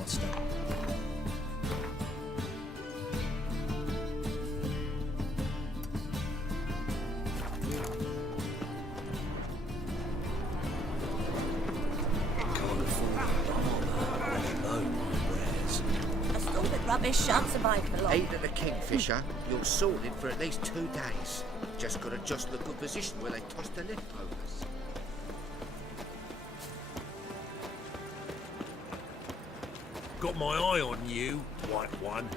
master. Rubbish shan't survive for long. Eight of the Kingfisher, you're sorted for at least 2 days. Just got to adjust the good position where they toss the leftovers. Got my eye on you, white one.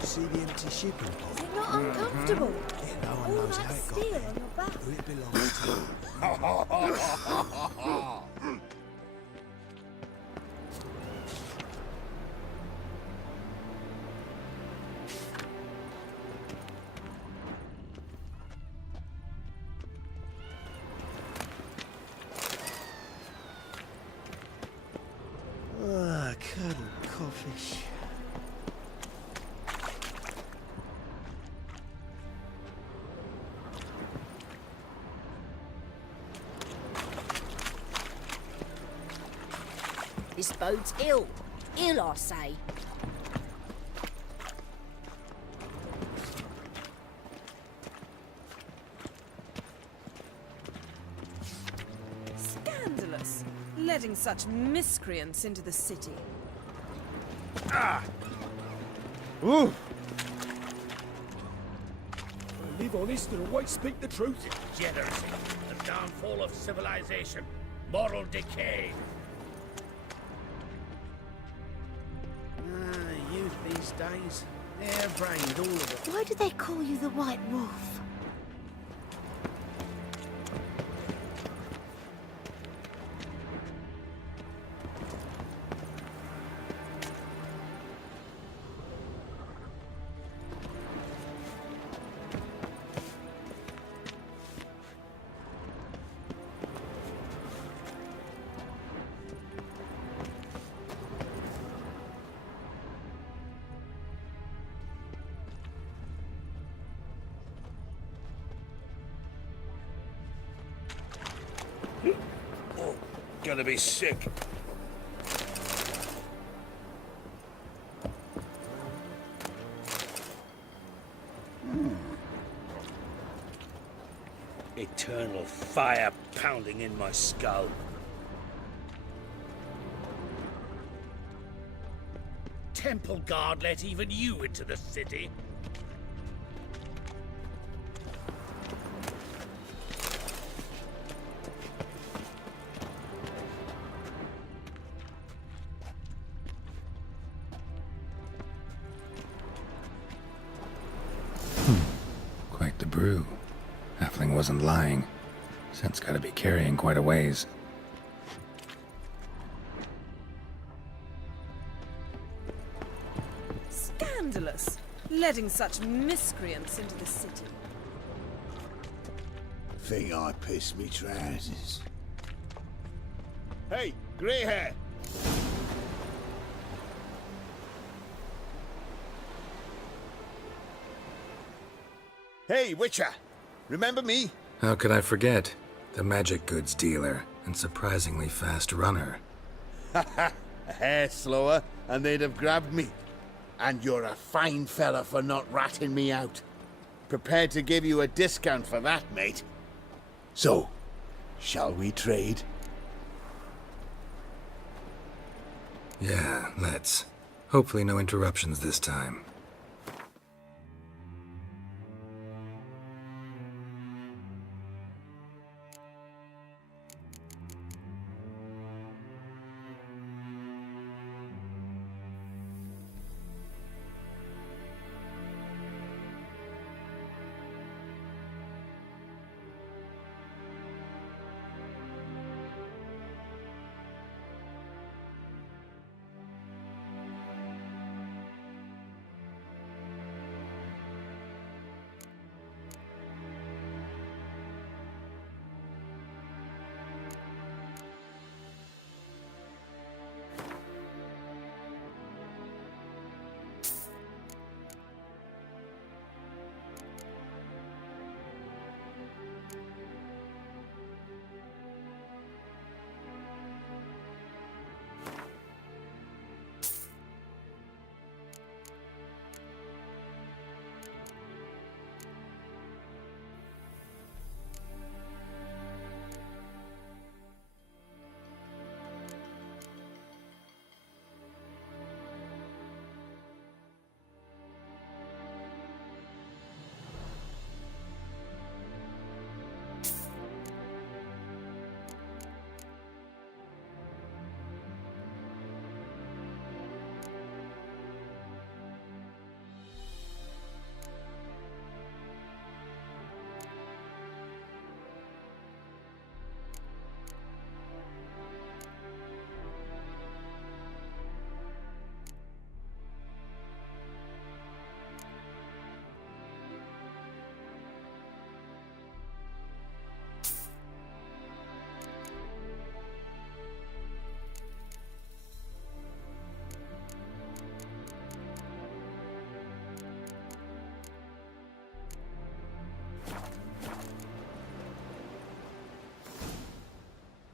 See the empty shipping pot? Is it not uncomfortable? Yeah, no one All knows that how it got steel there. on your back. Who it belongs to. Colonel Coffish. This bodes ill. Ill, I say. Scandalous. Letting such miscreants into the city. Ooh! Live honest and always speak the truth. Degeneracy, the downfall of civilization, moral decay. Youth these days, hair-brained, all of it. Why do they call you the White Wolf? Gonna be sick. Eternal fire pounding in my skull. Temple Guard let even you into the city. Quite the brew. Halfling wasn't lying. Scent's gotta be carrying quite a ways. Scandalous. Letting such miscreants into the city. Think I pissed me trousers. Hey, grey hair! Hey, Witcher! Remember me? How could I forget? The magic goods dealer and surprisingly fast runner. A hair slower, and they'd have grabbed me. And you're a fine fella for not ratting me out. Prepared to give you a discount for that, mate. So, shall we trade? Yeah, let's. Hopefully no interruptions this time.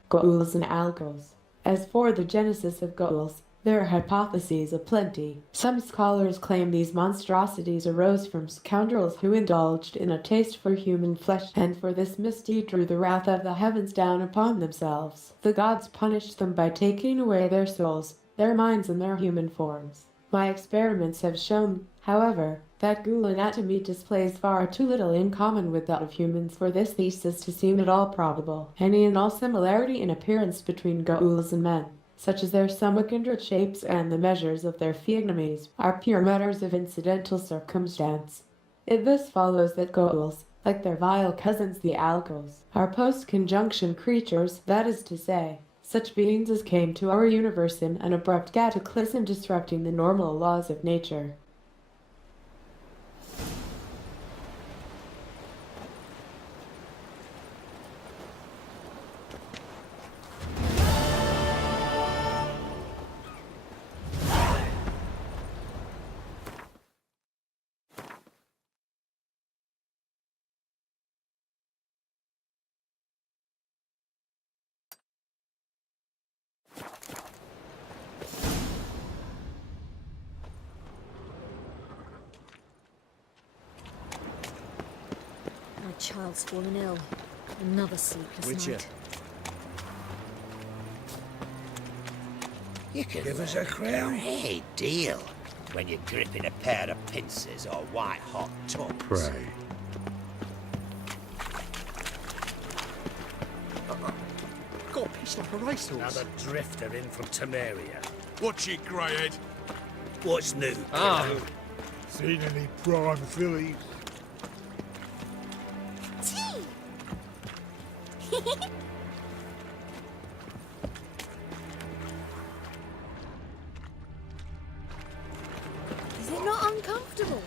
ghouls and alghouls. As for the genesis of ghouls, there are hypotheses aplenty. Some scholars claim these monstrosities arose from scoundrels who indulged in a taste for human flesh, and for this misdeed drew the wrath of the heavens down upon themselves. The gods punished them by taking away their souls, their minds, and their human forms. My experiments have shown, however, that ghoul anatomy displays far too little in common with that of humans for this thesis to seem at all probable. Any and all similarity in appearance between ghouls and men, such as their somewhat kindred shapes and the measures of their physiognomies, are pure matters of incidental circumstance. It thus follows that ghouls, like their vile cousins the alghouls, are post-conjunction creatures, that is to say, such beings as came to our universe in an abrupt cataclysm disrupting the normal laws of nature. My child's fallen ill. Another sleepless night. You can give us a crown. Great deal. When you're gripping a pair of pincers or white-hot tongues. Pray. Got a piece like a racehorse. Another drifter in from Temeria. Watch it, greyhead. What's new? Seen any prime fillies? Is it not uncomfortable?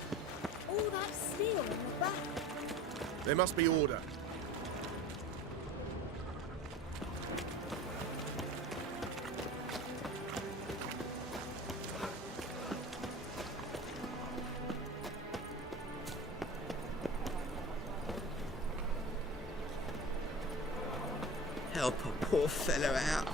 All that steel in the back. There must be order. Help a poor fellow out.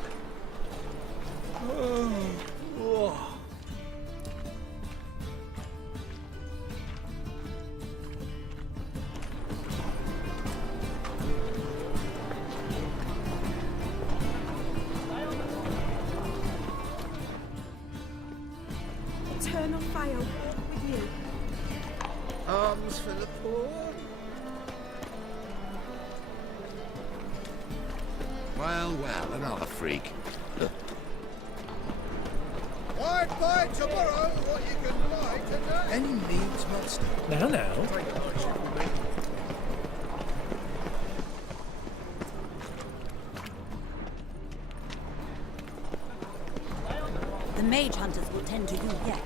Eternal fire walk with you. Arms for the poor. Well, another freak. I'd buy tomorrow what you can buy today. Any needs must stop. Now. The mage hunters will tend to you yet.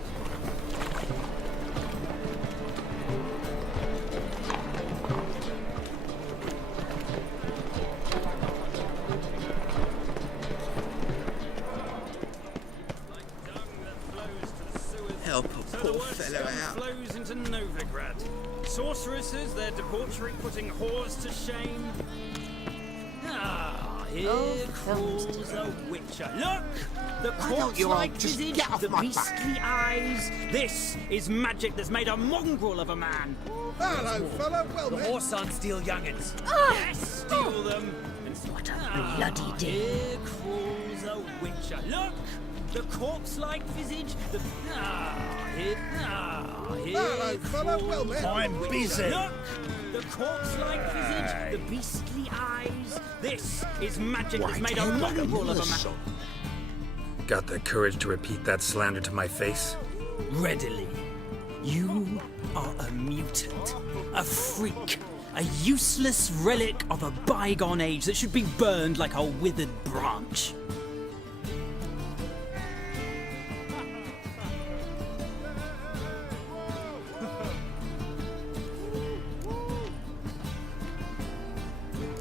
Help a poor fellow out. Flows into Novigrad. Sorceresses, their debauchery putting whores to shame. Ah, here crawls a witcher. Look! The corpse-like visage, the beastly eyes. This is magic that's made a mongrel of a man. Hello, fella. Well, The horse aren't steal young'uns. Yes, steal them. And What a bloody day. Here crawls a witcher. Look! The corpse-like visage, the... here Hello, fella. Well, met. I'm busy. Look! The corpse-like visage, the beastly eyes. This is magic that's made a mongrel of a man. Got the courage to repeat that slander to my face? Readily. You are a mutant, a freak, a useless relic of a bygone age that should be burned like a withered branch.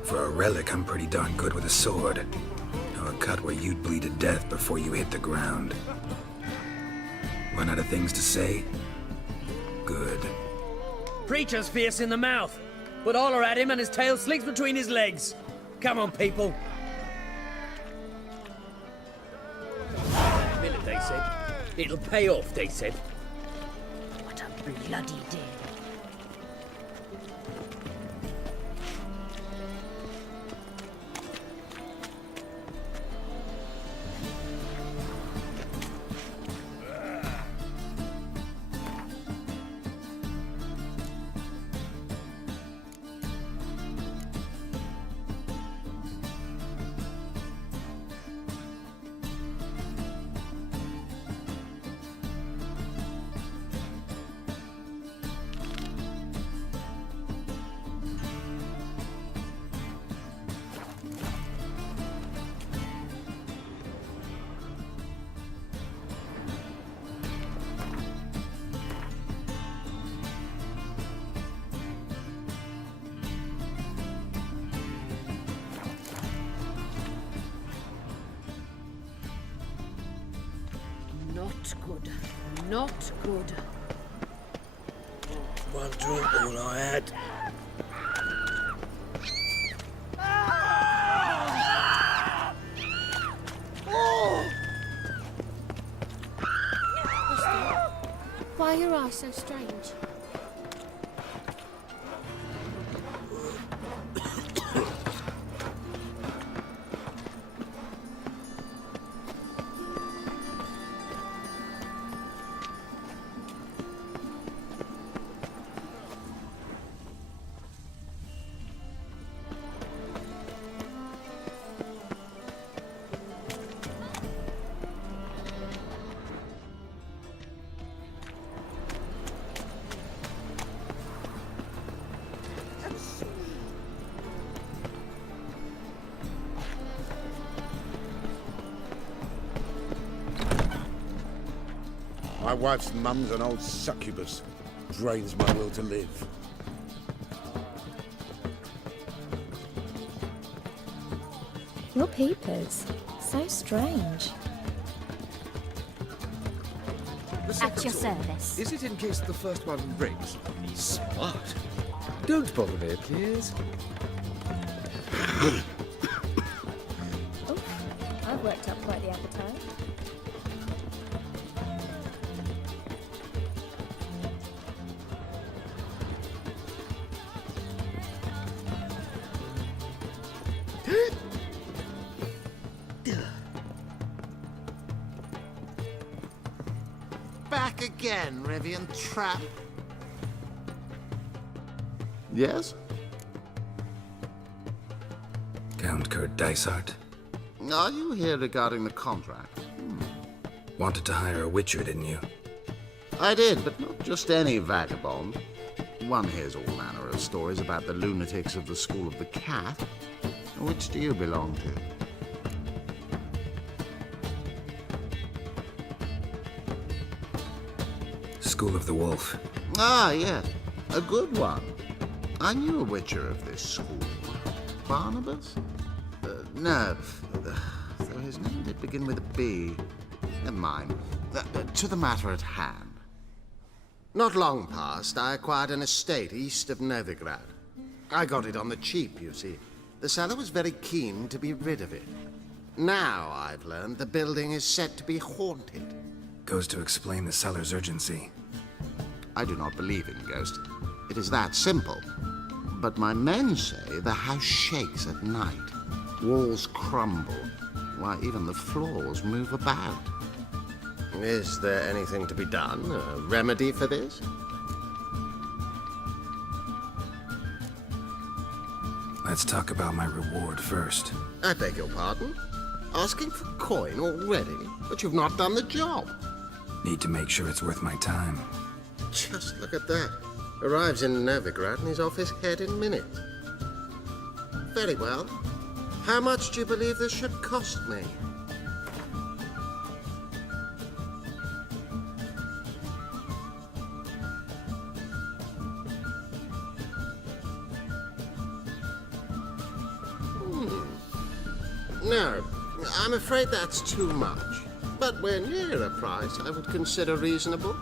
For a relic, I'm pretty darn good with a sword. Or a cut where you'd bleed to death before you hit the ground. Run out of things to say? Good. Preacher's fierce in the mouth, but holler at him and his tail slinks between his legs. Come on, people. they said. It'll pay off, they said. What a bloody deal. Not good. Not good. One drink, all I had. Why are your eyes so strange? My wife's mum's an old succubus. Drains my will to live. Your peepers. So strange. At your service. Is it in case the first one breaks? Smart. Don't bother me, please. Oh, I've worked up quite the appetite. Back again, Revian Trap. Yes? Count Kurt Dysart. Are you here regarding the contract? Wanted to hire a witcher, didn't you? I did, but not just any vagabond. One hears all manner of stories about the lunatics of the School of the Cat. Which do you belong to? School of the Wolf. Ah, yes. A good one. I knew a witcher of this school. Barnabas? No. Though his name did begin with a B. Never mind. To the matter at hand. Not long past, I acquired an estate east of Novigrad. I got it on the cheap, you see. The seller was very keen to be rid of it. Now, I've learned, the building is said to be haunted. Goes to explain the seller's urgency. I do not believe in ghosts. It is that simple. But my men say the house shakes at night. Walls crumble. Why, even the floors move about. Is there anything to be done? A remedy for this? Let's talk about my reward first. I beg your pardon? Asking for coin already? But you've not done the job. Need to make sure it's worth my time. Just look at that. Arrives in Novigrad and he's off his head in minutes. Very well. How much do you believe this should cost me? No, I'm afraid that's too much. But we're near a price I would consider reasonable.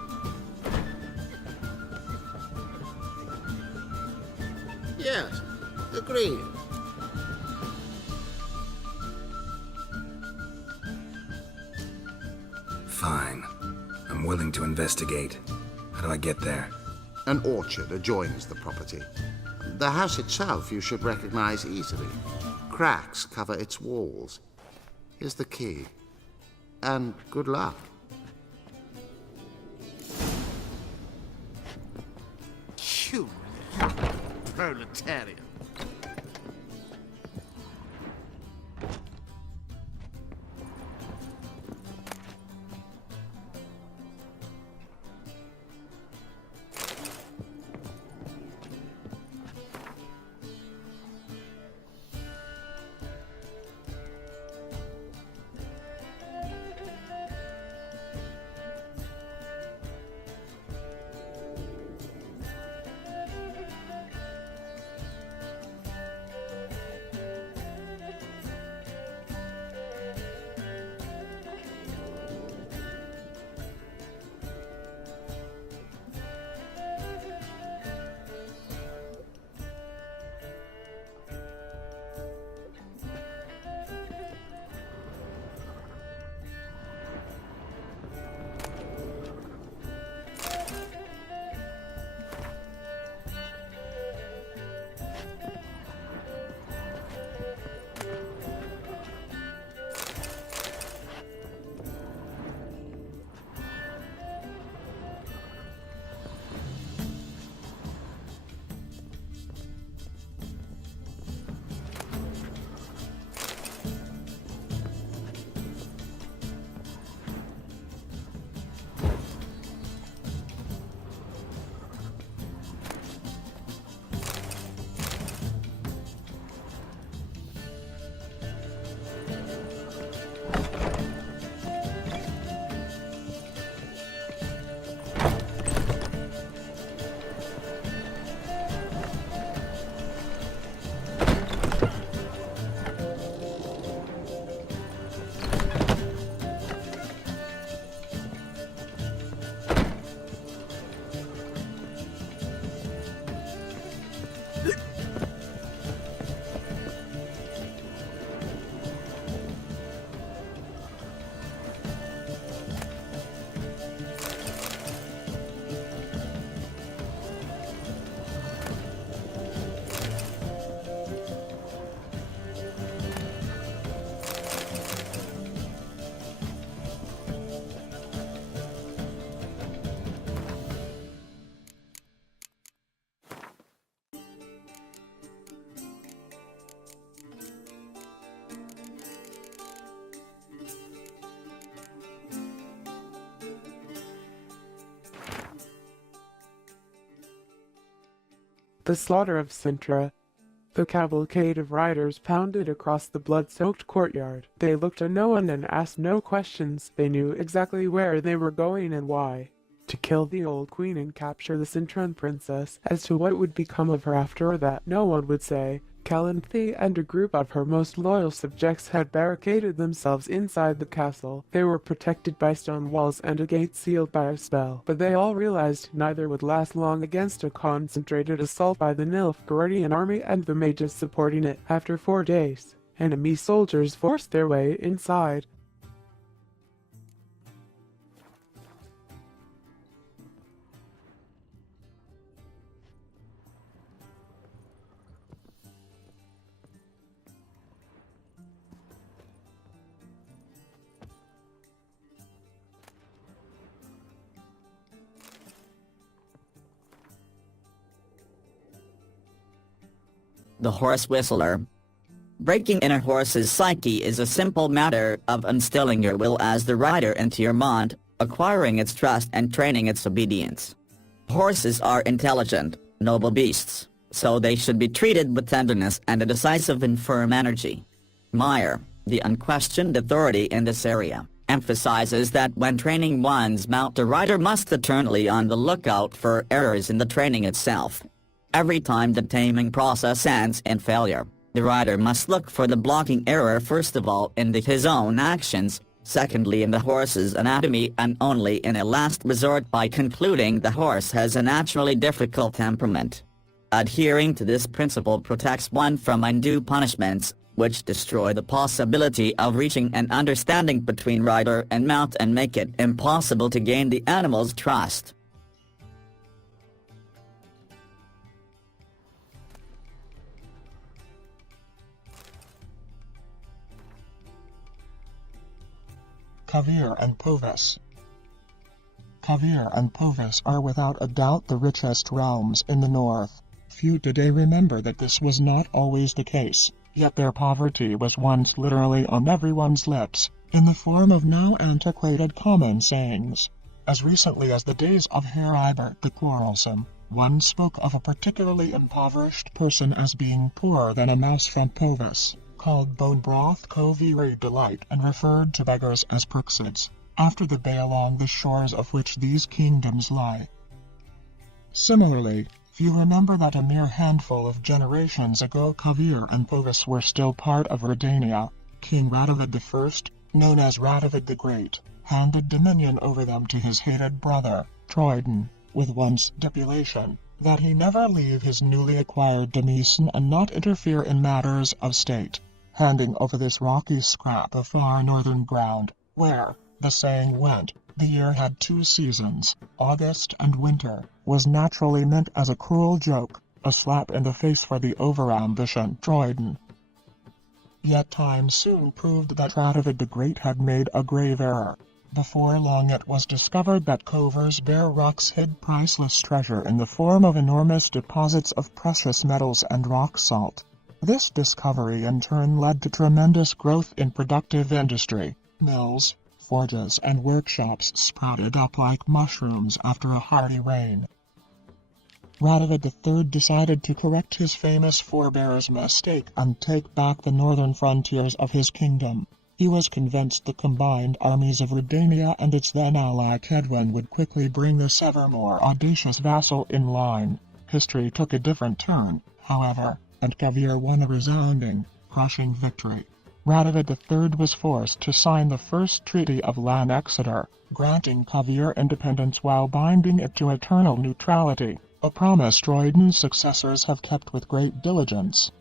Yes, agreed. Fine. I'm willing to investigate. How do I get there? An orchard adjoins the property. The house itself you should recognize easily. Cracks cover its walls. Here's the key. And good luck. You proletarian. The Slaughter of Cintra. The cavalcade of riders pounded across the blood-soaked courtyard. They looked at no one and asked no questions. They knew exactly where they were going and why. To kill the old queen and capture the Cintran princess. As to what would become of her after that, no one would say. Calanthe and a group of her most loyal subjects had barricaded themselves inside the castle. They were protected by stone walls and a gate sealed by a spell, but they all realized neither would last long against a concentrated assault by the Nilfgaardian army and the mages supporting it. After 4 days, enemy soldiers forced their way inside. The Horse Whistler. Breaking in a horse's psyche is a simple matter of instilling your will as the rider into your mind, acquiring its trust and training its obedience. Horses are intelligent, noble beasts, so they should be treated with tenderness and a decisive and firm energy. Meyer, the unquestioned authority in this area, emphasizes that when training one's mount, the rider must eternally on the lookout for errors in the training itself. Every time the taming process ends in failure, the rider must look for the blocking error first of all in his own actions, secondly in the horse's anatomy, and only in a last resort by concluding the horse has a naturally difficult temperament. Adhering to this principle protects one from undue punishments, which destroy the possibility of reaching an understanding between rider and mount and make it impossible to gain the animal's trust. Kovir and Poviss. Kovir and Poviss are without a doubt the richest realms in the north. Few today remember that this was not always the case, yet their poverty was once literally on everyone's lips, in the form of now antiquated common sayings. As recently as the days of Herr Ibert the Quarrelsome, one spoke of a particularly impoverished person as being poorer than a mouse from Poviss, called bone broth Kovir delight, and referred to beggars as Prixids, after the bay along the shores of which these kingdoms lie. Similarly, few remember that a mere handful of generations ago Kovir and Poviss were still part of Redania. King Radovid I, known as Radovid the Great, handed dominion over them to his hated brother, Troidan, with one stipulation, that he never leave his newly acquired demesne and not interfere in matters of state, handing over this rocky scrap of far northern ground, where, the saying went, the year had 2 seasons, August and winter, was naturally meant as a cruel joke, a slap in the face for the over-ambition Troidan. Yet time soon proved that Radovid the Great had made a grave error. Before long it was discovered that Kovir's bare rocks hid priceless treasure in the form of enormous deposits of precious metals and rock salt. This discovery in turn led to tremendous growth in productive industry. Mills, forges, and workshops sprouted up like mushrooms after a hearty rain. Radovid III decided to correct his famous forebear's mistake and take back the northern frontiers of his kingdom. He was convinced the combined armies of Redania and its then ally Kedwin would quickly bring this ever more audacious vassal in line. History took a different turn, however, and Kovir won a resounding, crushing victory. Radovid III was forced to sign the First Treaty of Lan Exeter, granting Kovir independence while binding it to eternal neutrality, a promise Troidan's successors have kept with great diligence.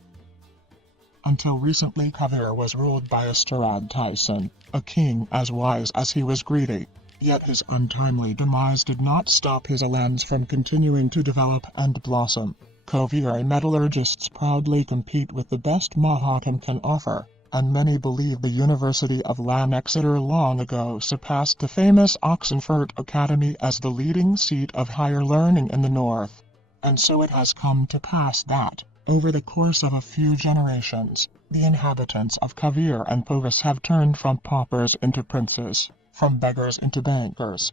Until recently Kovir was ruled by Estarad Tyson, a king as wise as he was greedy. Yet his untimely demise did not stop his lands from continuing to develop and blossom. Kovir metallurgists proudly compete with the best Mahakam can offer, and many believe the University of Lan Exeter long ago surpassed the famous Oxenfurt Academy as the leading seat of higher learning in the north. And so it has come to pass that, over the course of a few generations, the inhabitants of Kovir and Poviss have turned from paupers into princes, from beggars into bankers.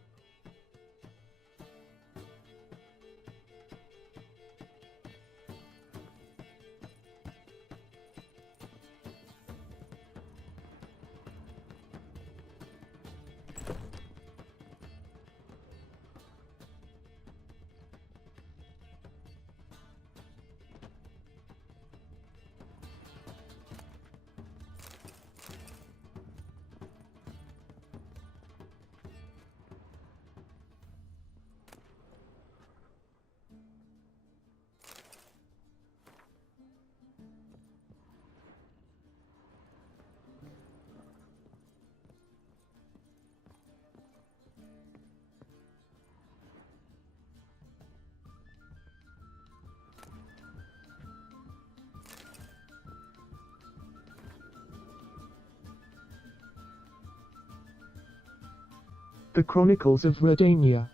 The Chronicles of Redania.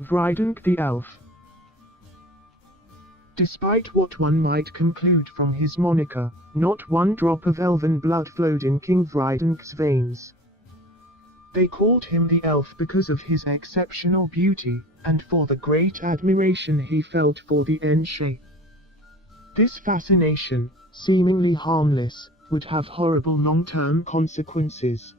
Vridank the Elf. Despite what one might conclude from his moniker, not one drop of elven blood flowed in King Vridank's veins. They called him the Elf because of his exceptional beauty, and for the great admiration he felt for the Enshe. This fascination, seemingly harmless, would have horrible long-term consequences.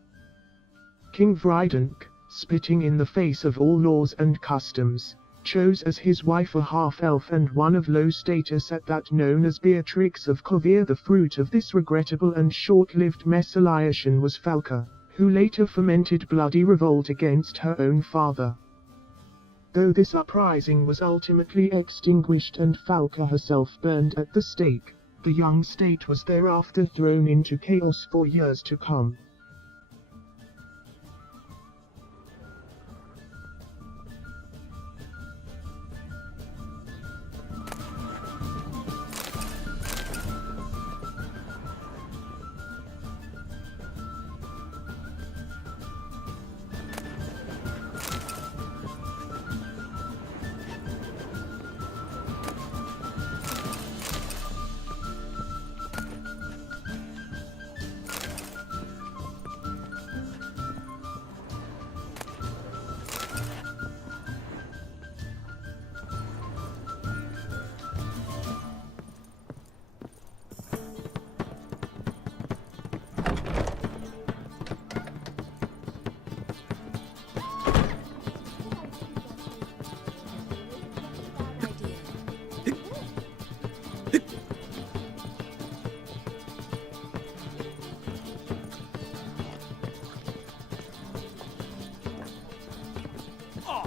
King Vridank, spitting in the face of all laws and customs, chose as his wife a half-elf and one of low status at that known as Beatrix of Kovir. The fruit of this regrettable and short-lived messaliation was Falka, who later fomented bloody revolt against her own father. Though this uprising was ultimately extinguished and Falka herself burned at the stake, The young state was thereafter thrown into chaos for years to come.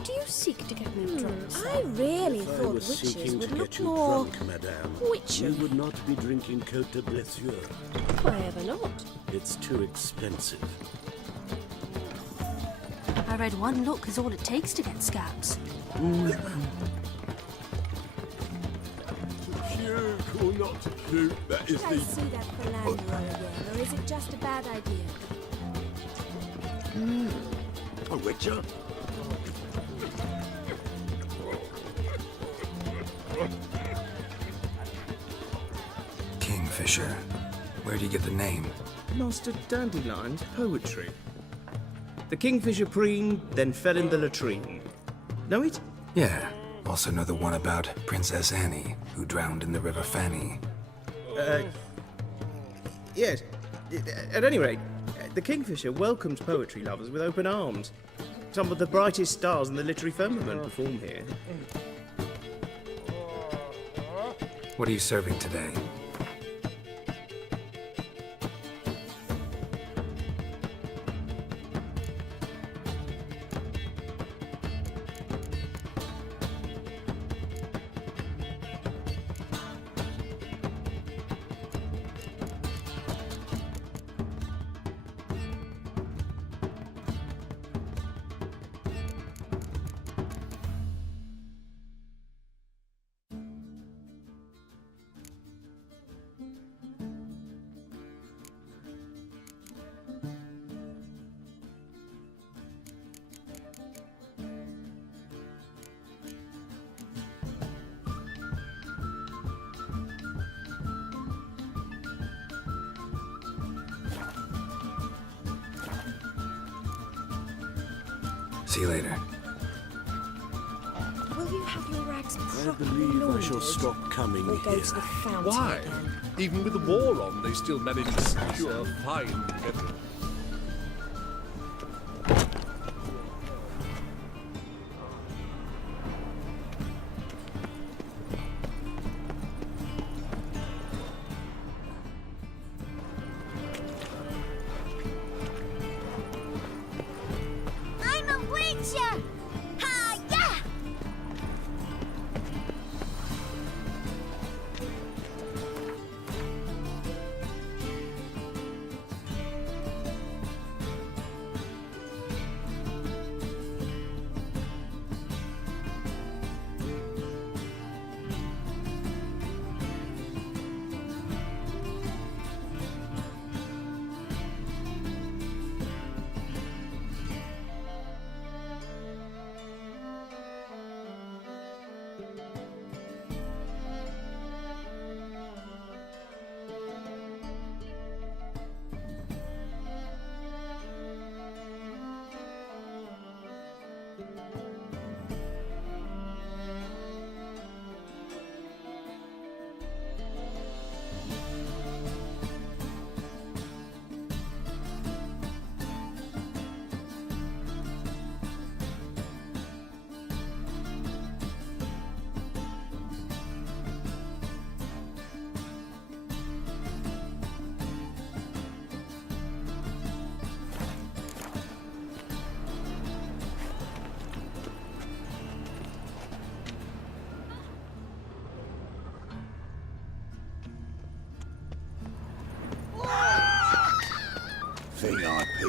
Do you seek to get me drunk? I really thought witches would look more madame. witchy. You would not be drinking Côte de Blessure. Why ever not? It's too expensive. I read one look is all it takes to get scabs. That is Should I see that philanderer again, or is it just a bad idea? A witcher? Kingfisher. Where do you get the name? Master Dandelion's poetry. The kingfisher preened, then fell in the latrine. Know it? Yeah. Also know the one about Princess Annie, who drowned in the River Fanny. Yes. At any rate, the kingfisher welcomes poetry lovers with open arms. Some of the brightest stars in the literary firmament perform here. What are you serving today? See you later. Will you have your rags I properly believe I laundered, shall stop coming or go here. to the fountain Why? again? Even with the war on, they still manage to secure a fine bedroom. I'm a witcher! Ha, yeah!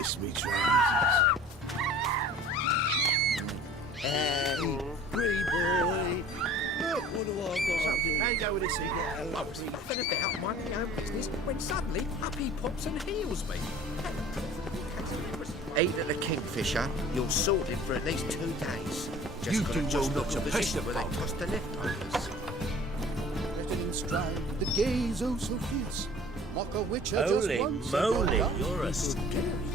kiss me trousers. Hey, free boy. Look what do I got here? How you go with this evening? I was faffing about minding my own business when suddenly up he pops and heals me. Eat at the Kingfisher, you're sorted for at least 2 days. Just You got do to just well look not to your position piss where they toss the leftovers. Letting in stride, the gaze oh so fierce. Mock a witcher just Holy once. moly, and you're a good scary game.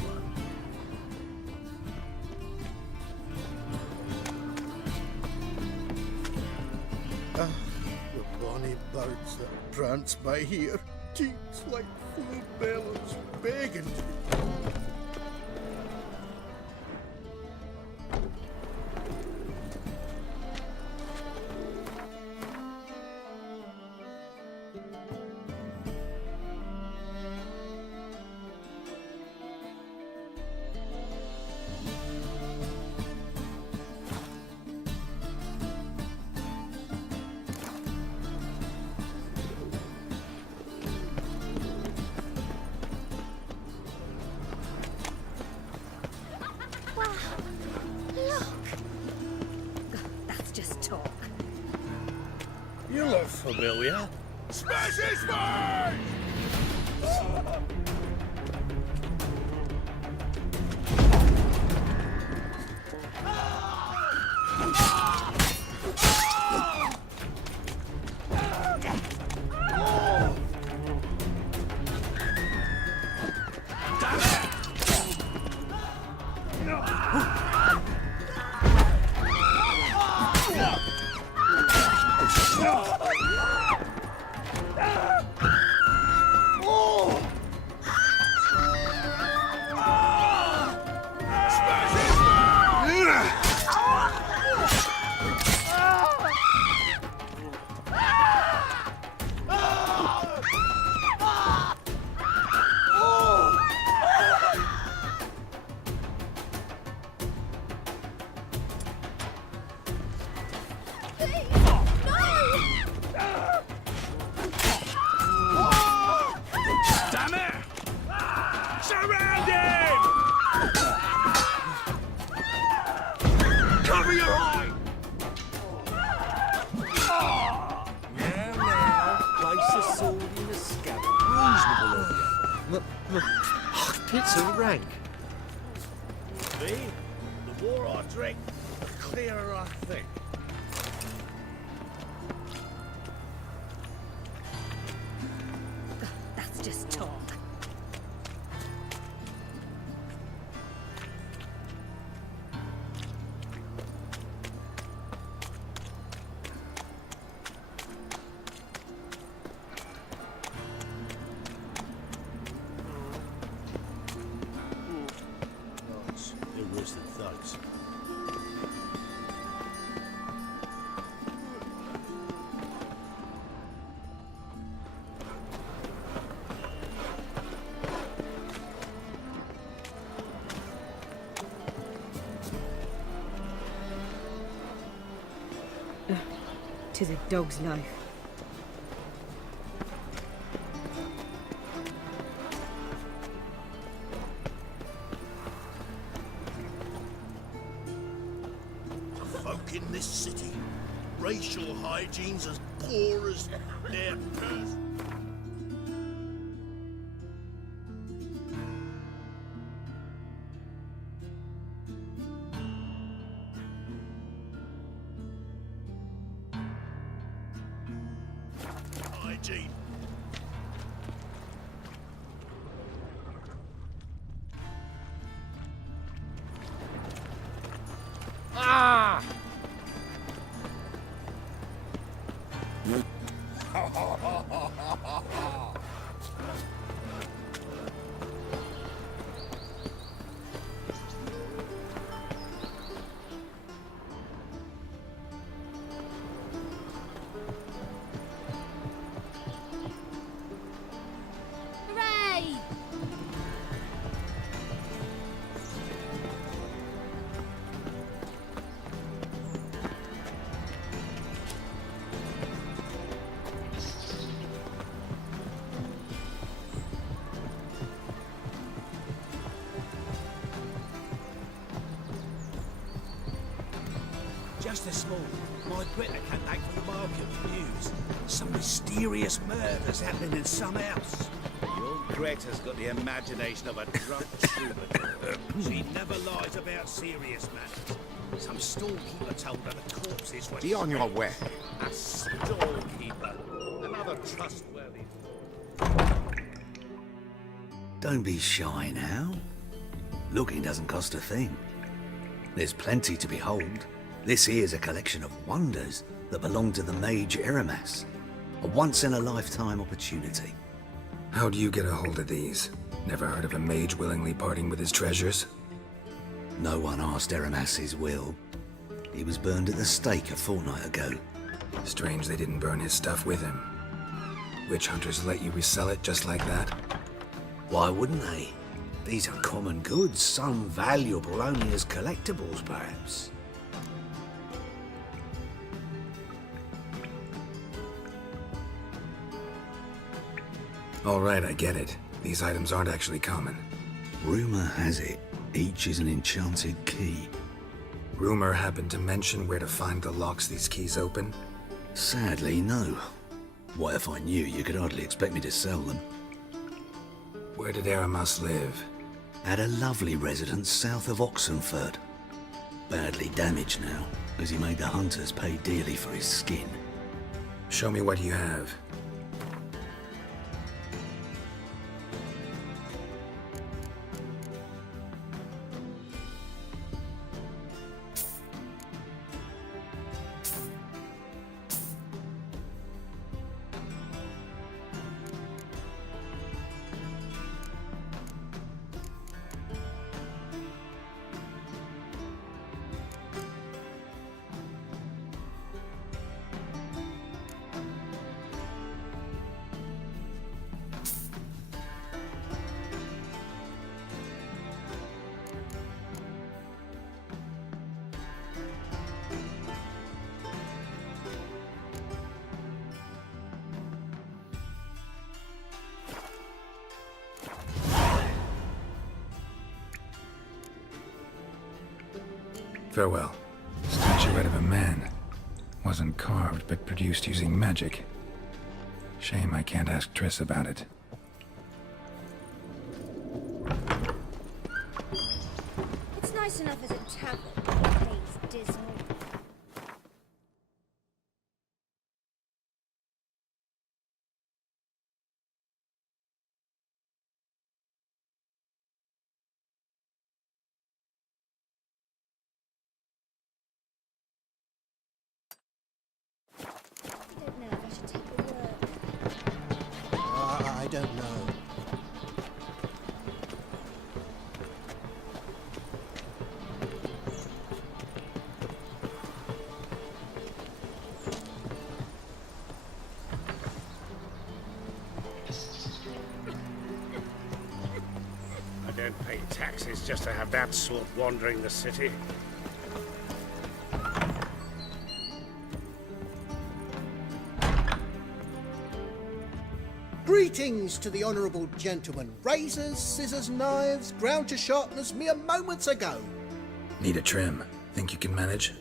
Ah, the bonny birds that prance by here, cheeks like full bellows, begging to be. Wow. Look. That's just talk. You look familiar. Smash his face! Damn it! Surround him! Cover your eye! Now, place a sword in the scabbard. Reasonable of you. It's a rank. Me? The more I drink, the clearer I think. That's just talk. They're worse than thugs. Tis a dog's life. Folk in this city, racial hygiene's as poor as their purse. Hygiene. Ah! Just this morning, my Greta came back from the market with news. Some mysterious murders happening in some house. Your Greta's got the imagination of a drunk troubadour. She never lies about serious matters. Some storekeeper told her the corpses were... Be on your way. A storekeeper. Another trustworthy... Don't be shy now. Looking doesn't cost a thing. There's plenty to behold. This here's a collection of wonders that belong to the mage Eramas. A once-in-a-lifetime opportunity. How do you get a hold of these? Never heard of a mage willingly parting with his treasures? No one asked Eramas his will. He was burned at the stake a fortnight ago. Strange they didn't burn his stuff with him. Witch hunters let you resell it just like that? Why wouldn't they? These are common goods, some valuable only as collectibles, perhaps. All right, I get it. These items aren't actually common. Rumor has it, each is an enchanted key. Rumor happened to mention where to find the locks these keys open? Sadly, no. What if I knew? You could hardly expect me to sell them. Where did Eramas live? At a lovely residence south of Oxenford. Badly damaged now, as he made the hunters pay dearly for his skin. Show me what you have. Farewell. Statuette of a man. Wasn't carved, but produced using magic. Shame I can't ask Triss about it. It's nice enough as a tavern, but the place dismal. I don't know. I don't pay taxes just to have that sort wandering the city. Greetings to the honourable gentleman. Razors, scissors, knives, ground to sharpness mere moments ago. Need a trim. Think you can manage?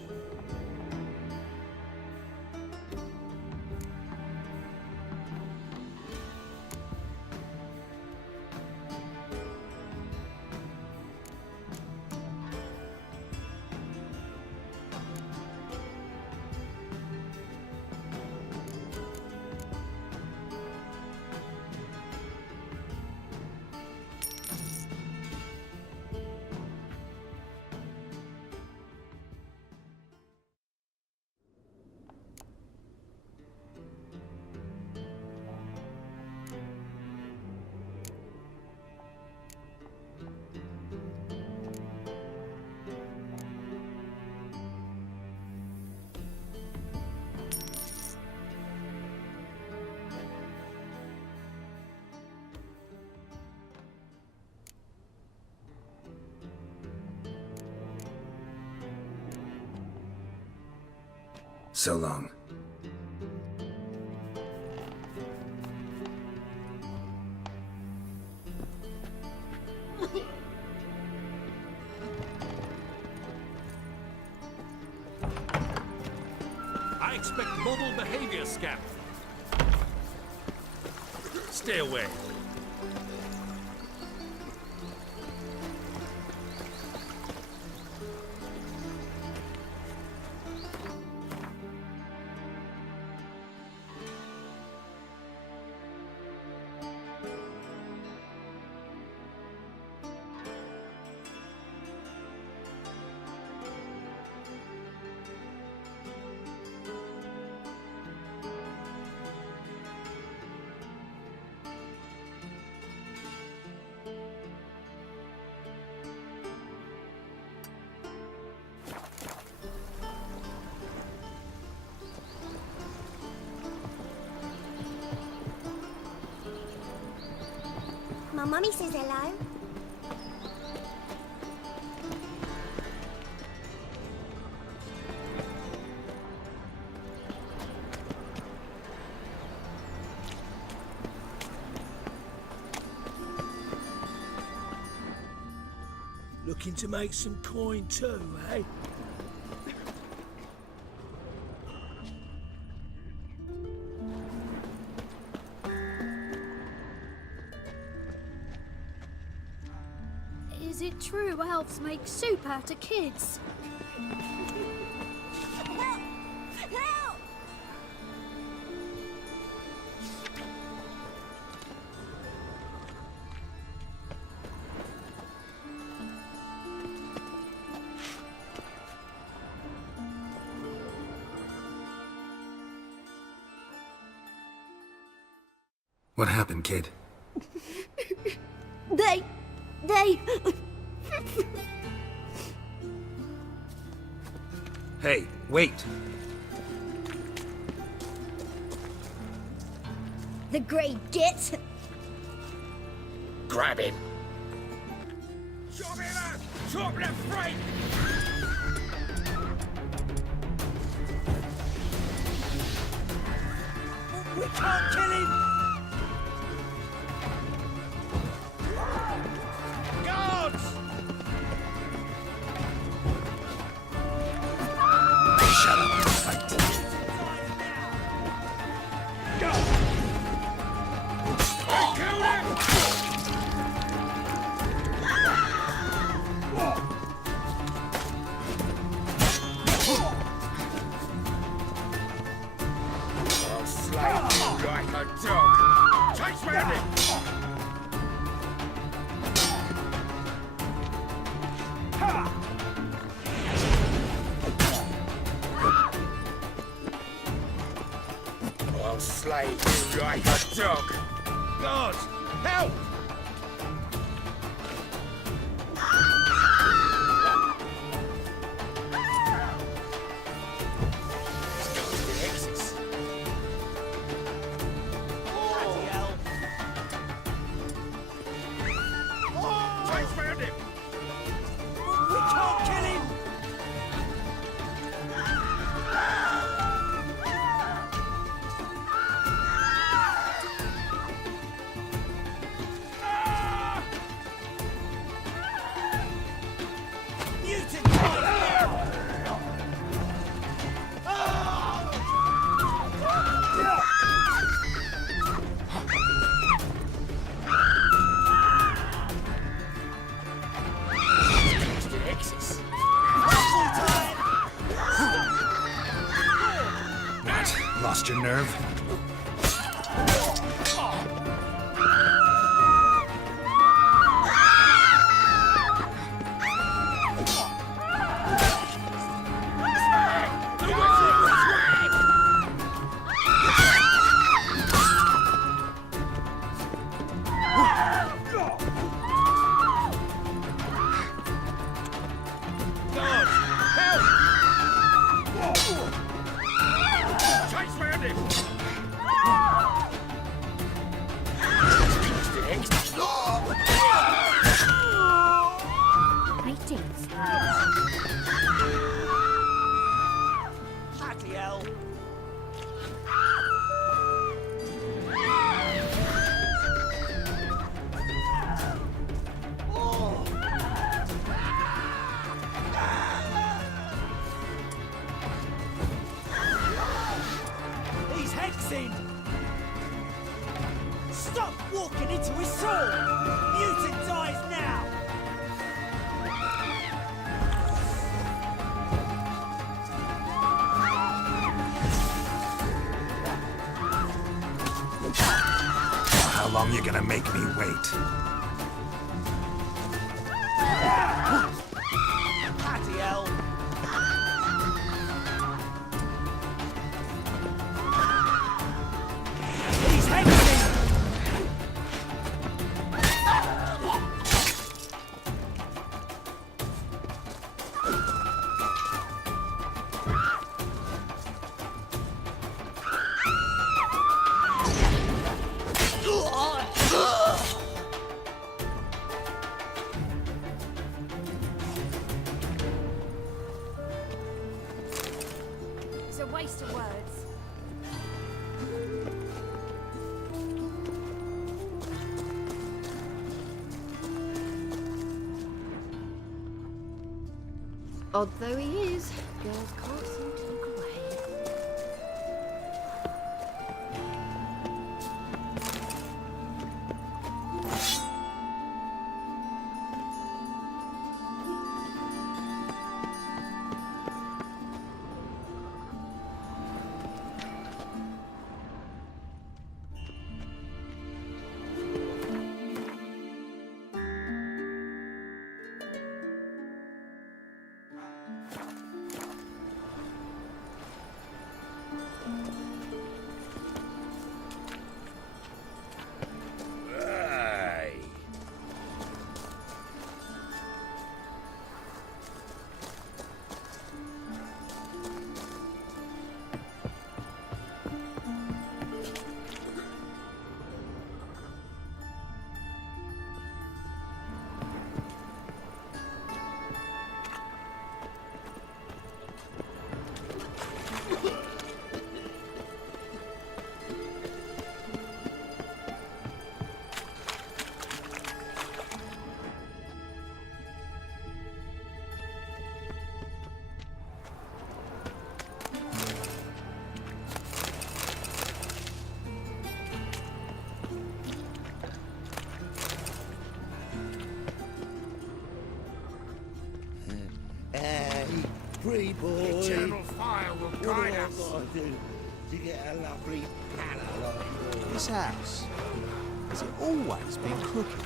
So long. I expect model behavior scan. Stay away. My mummy says hello. Looking to make some coin too, eh? Is it true elves make soup out of kids? Help! Help! What happened, kid? They... Hey, wait! The grey git! Grab him. Chop him up! Chop the freak! We can't kill him! Guards! Shut up and fight. Go! Kill him! I'll slay you like a dog. Chase round him! I'll slay you like a dog. Guards! Help! Chase round him! We can't kill him! Mutant fire! What? Lost your nerve? Guards! Help! Chase round him! in! Stop walking into his sword! Mutant dies now! How long you gonna make me wait? Bloody hell! He's hanging! It's a waste of words. Odd though he is, girls can't seem to look away. Free boy. Eternal fire will What guide do I us. gotta do to get a lovely palace like yours? This house, has it always been crooked?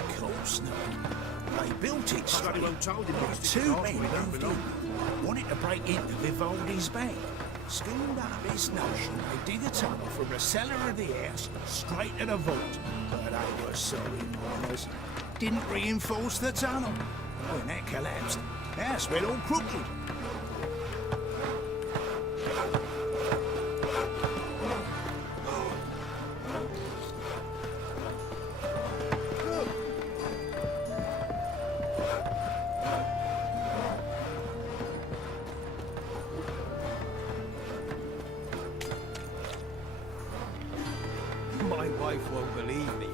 Of course not. They built it straight. Everyone told him But it's two off men we don't moved belong. in, wanted to break into Vivaldi's band. Schemed up this notion they dig a tunnel from the cellar of the house straight to the vault. But they were sorry miners. Didn't reinforce the tunnel. When that collapsed, the house went all crooked. My wife won't believe me,